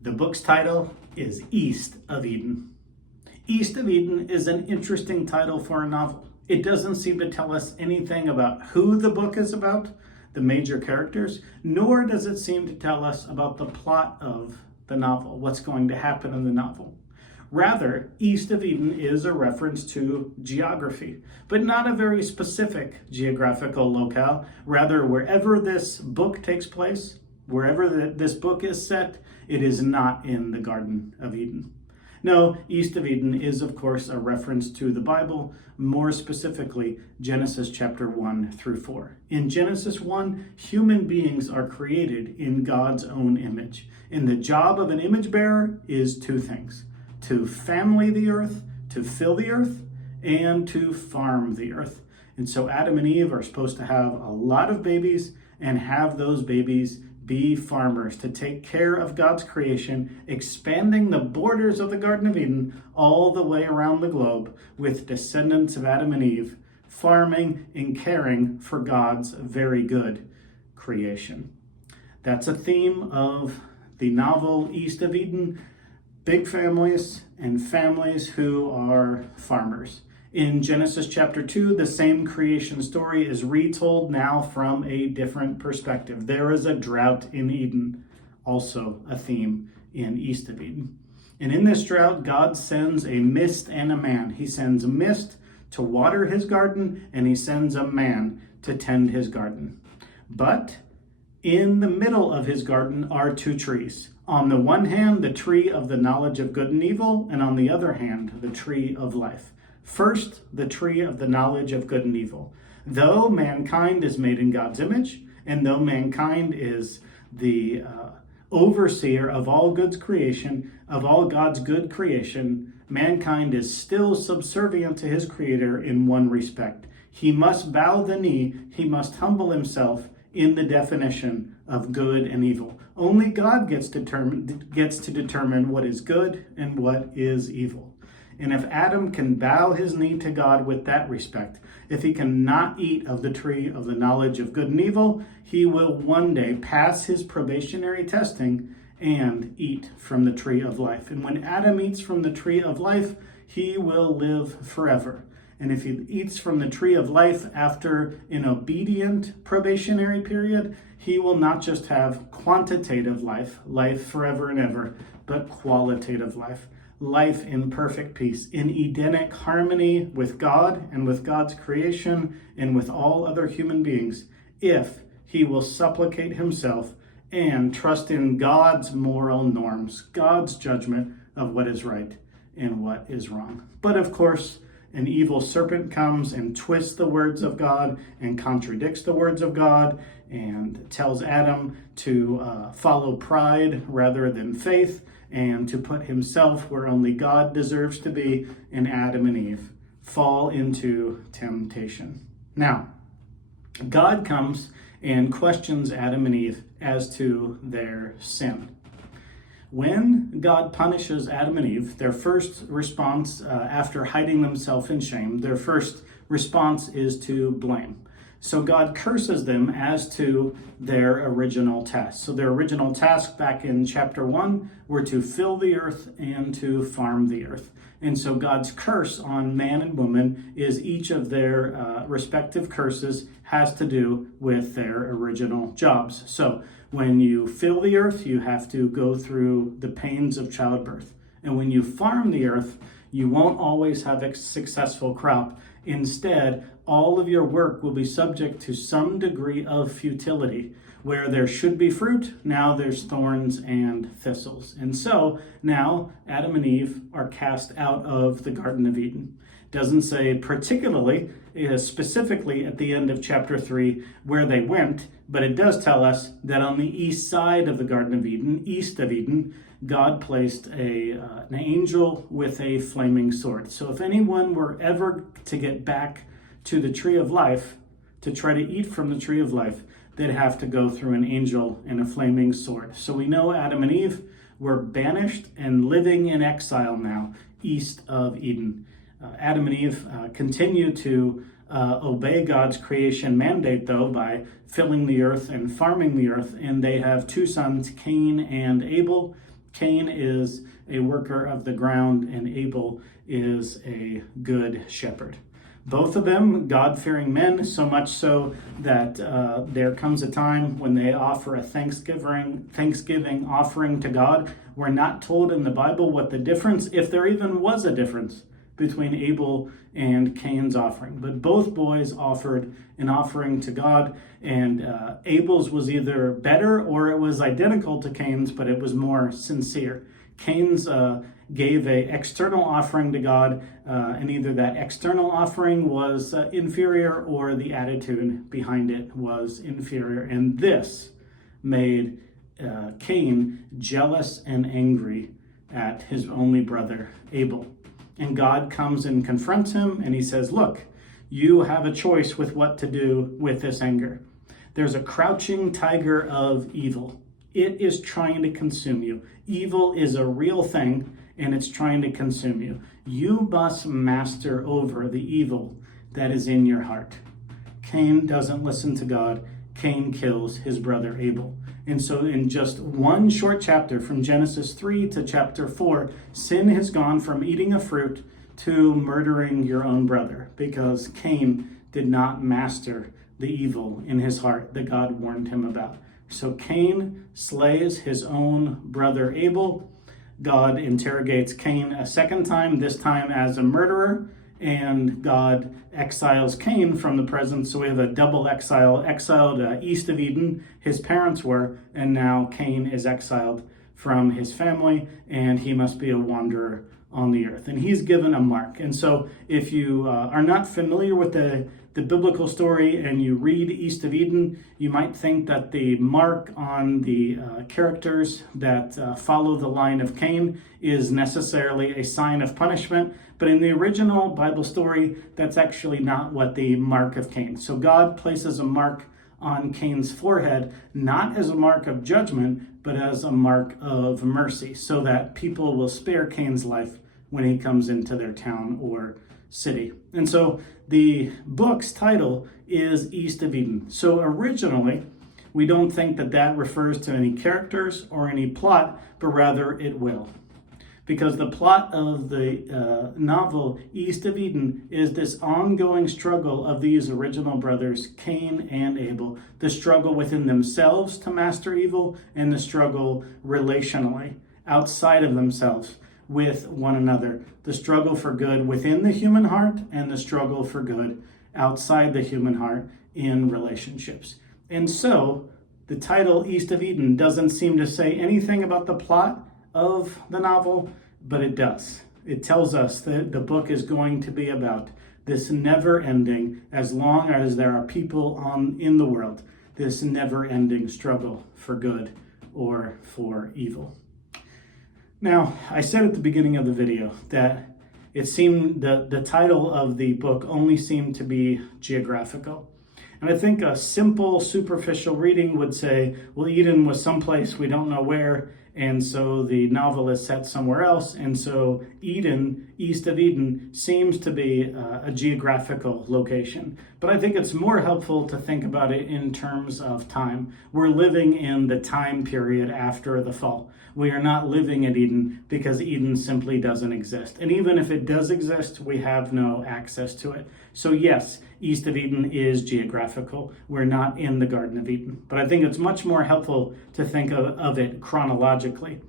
The book's title is East of Eden. East of Eden is an interesting title for a novel. It doesn't seem to tell us anything about who the book is about, the major characters, nor does it seem to tell us about the plot of the novel, what's going to happen in the novel. Rather, East of Eden is a reference to geography, but not a very specific geographical locale. Rather, wherever this book takes place, wherever this book is set, it is not in the Garden of Eden. No, East of Eden is, of course, a reference to the Bible, more specifically Genesis chapter 1 through 4. In Genesis 1, human beings are created in God's own image. And the job of an image bearer is two things: to family the earth, to fill the earth, and to farm the earth. And so Adam and Eve are supposed to have a lot of babies and have those babies be farmers, to take care of God's creation, expanding the borders of the Garden of Eden all the way around the globe with descendants of Adam and Eve, farming and caring for God's very good creation. That's a theme of the novel East of Eden: big families and families who are farmers. In Genesis chapter 2, the same creation story is retold now from a different perspective. There is a drought in Eden, also a theme in East of Eden. And in this drought, God sends a mist and a man. He sends a mist to water his garden, and he sends a man to tend his garden. But in the middle of his garden are two trees. On the one hand, the tree of the knowledge of good and evil, and on the other hand, the tree of life. First, the tree of the knowledge of good and evil. Though mankind is made in God's image, and though mankind is the overseer of all God's creation, of all God's good creation, mankind is still subservient to his creator in one respect. He must bow the knee, he must humble himself in the definition of good and evil. Only God gets to determine what is good and what is evil. And if Adam can bow his knee to God with that respect, if he can not eat of the tree of the knowledge of good and evil, he will one day pass his probationary testing and eat from the tree of life. And when Adam eats from the tree of life, he will live forever. And if he eats from the tree of life after an obedient probationary period, he will not just have quantitative life, life forever and ever, but qualitative life. Life in perfect peace, in Edenic harmony with God and with God's creation and with all other human beings, if he will supplicate himself and trust in God's moral norms, God's judgment of what is right and what is wrong. But of course, an evil serpent comes and twists the words of God and contradicts the words of God and tells Adam to follow pride rather than faith, and to put himself where only God deserves to be, and Adam and Eve fall into temptation. Now, God comes and questions Adam and Eve as to their sin. When God punishes Adam and Eve, their first response, after hiding themselves in shame, their first response is to blame. So God curses them as to their original task. So their original task back in chapter 1 were to fill the earth and to farm the earth. And so God's curse on man and woman is each of their respective curses has to do with their original jobs. So when you fill the earth, you have to go through the pains of childbirth. And when you farm the earth, you won't always have a successful crop. Instead, all of your work will be subject to some degree of futility. Where there should be fruit, now there's thorns and thistles. And so now Adam and Eve are cast out of the Garden of Eden. Doesn't say particularly, specifically at the end of chapter 3 where they went, but it does tell us that on the east side of the Garden of Eden, east of Eden, God placed an angel with a flaming sword. So if anyone were ever to get back to the tree of life, to try to eat from the tree of life, they'd have to go through an angel and a flaming sword. So we know Adam and Eve were banished and living in exile now, east of Eden. Adam and Eve continue to obey God's creation mandate, though, by filling the earth and farming the earth. And they have two sons, Cain and Abel. Cain is a worker of the ground, and Abel is a good shepherd. Both of them God-fearing men, so much so that there comes a time when they offer a Thanksgiving offering to God. We're not told in the Bible what the difference, if there even was a difference, between Abel and Cain's offering. But both boys offered an offering to God, and Abel's was either better or it was identical to Cain's, but it was more sincere. Cain's gave an external offering to God, and either that external offering was inferior or the attitude behind it was inferior. And this made Cain jealous and angry at his only brother, Abel. And God comes and confronts him, and he says, look, you have a choice with what to do with this anger. There's a crouching tiger of evil. It is trying to consume you. Evil is a real thing, and it's trying to consume you. You must master over the evil that is in your heart. Cain doesn't listen to God. Cain kills his brother Abel. And so in just one short chapter, from Genesis 3 to chapter 4, sin has gone from eating a fruit to murdering your own brother, because Cain did not master the evil in his heart that God warned him about. So Cain slays his own brother Abel. God interrogates Cain a second time, this time as a murderer, and God exiles Cain from the presence. So we have a double exile, exiled east of Eden, his parents were, and now Cain is exiled from his family, and he must be a wanderer on the earth. And he's given a mark. And so if you are not familiar with the biblical story and you read East of Eden, you might think that the mark on the characters that follow the line of Cain is necessarily a sign of punishment. But in the original Bible story, that's actually not what the mark of Cain. So God places a mark on Cain's forehead, not as a mark of judgment, but as a mark of mercy, so that people will spare Cain's life when he comes into their town or city. And so the book's title is East of Eden. So originally, we don't think that that refers to any characters or any plot, but rather it will. Because the plot of the novel East of Eden is this ongoing struggle of these original brothers, Cain and Abel, the struggle within themselves to master evil, and the struggle relationally outside of themselves with one another, the struggle for good within the human heart and the struggle for good outside the human heart in relationships. And so the title East of Eden doesn't seem to say anything about the plot of the novel, but it does. It tells us that the book is going to be about this never-ending, as long as there are people in the world, this never-ending struggle for good or for evil. Now, I said at the beginning of the video that it seemed the title of the book only seemed to be geographical. And I think a simple, superficial reading would say, well, Eden was someplace we don't know where, and so the novel is set somewhere else, and so Eden, East of Eden, seems to be a geographical location. But I think it's more helpful to think about it in terms of time. We're living in the time period after the fall. We are not living in Eden because Eden simply doesn't exist. And even if it does exist, we have no access to it. So yes, East of Eden is geographical. We're not in the Garden of Eden. But I think it's much more helpful to think of it chronologically.